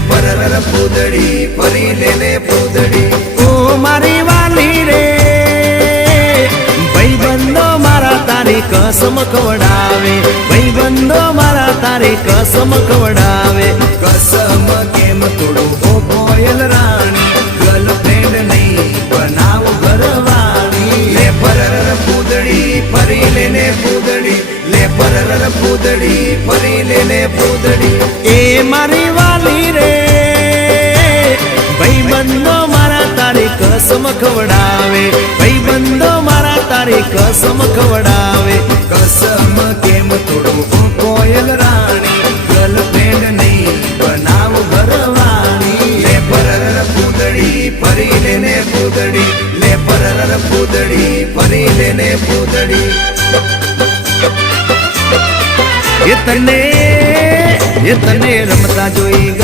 પરર પૂદડી ફરી લેને પૂદડી ઓ મારી વાલી રે ભાઈબંધો મારા તારી કસમ ખવડાવે ભાઈબંધો મારા તારી કસમ ખવડાવે કસમ કેમ તોડું ઓ કોયલ રાણી ગર્લફ્રેન્ડ નહીં બનાવ ઘરવાળી લે પરર પૂદડી ફરી લેને પૂદડી લે પરર પૂદડી ફરી લેને પૂદડી એ મારી વાલી રે ભાઈબંધો મારા તારી કસમ ખવડાવે ભાઈબંધો મારા તારી કસમ ખવડાવે કસમ કેમ તોડું ઓ કોયલ રાણી ગર્લફ્રેન્ડ નહીં બનાવ ઘરવાળી લે પરર પૂદડી ફરી લેને પૂદડી લે પરર પૂદડી ફરી લેને પૂદડી એ તને રમતા જોઈ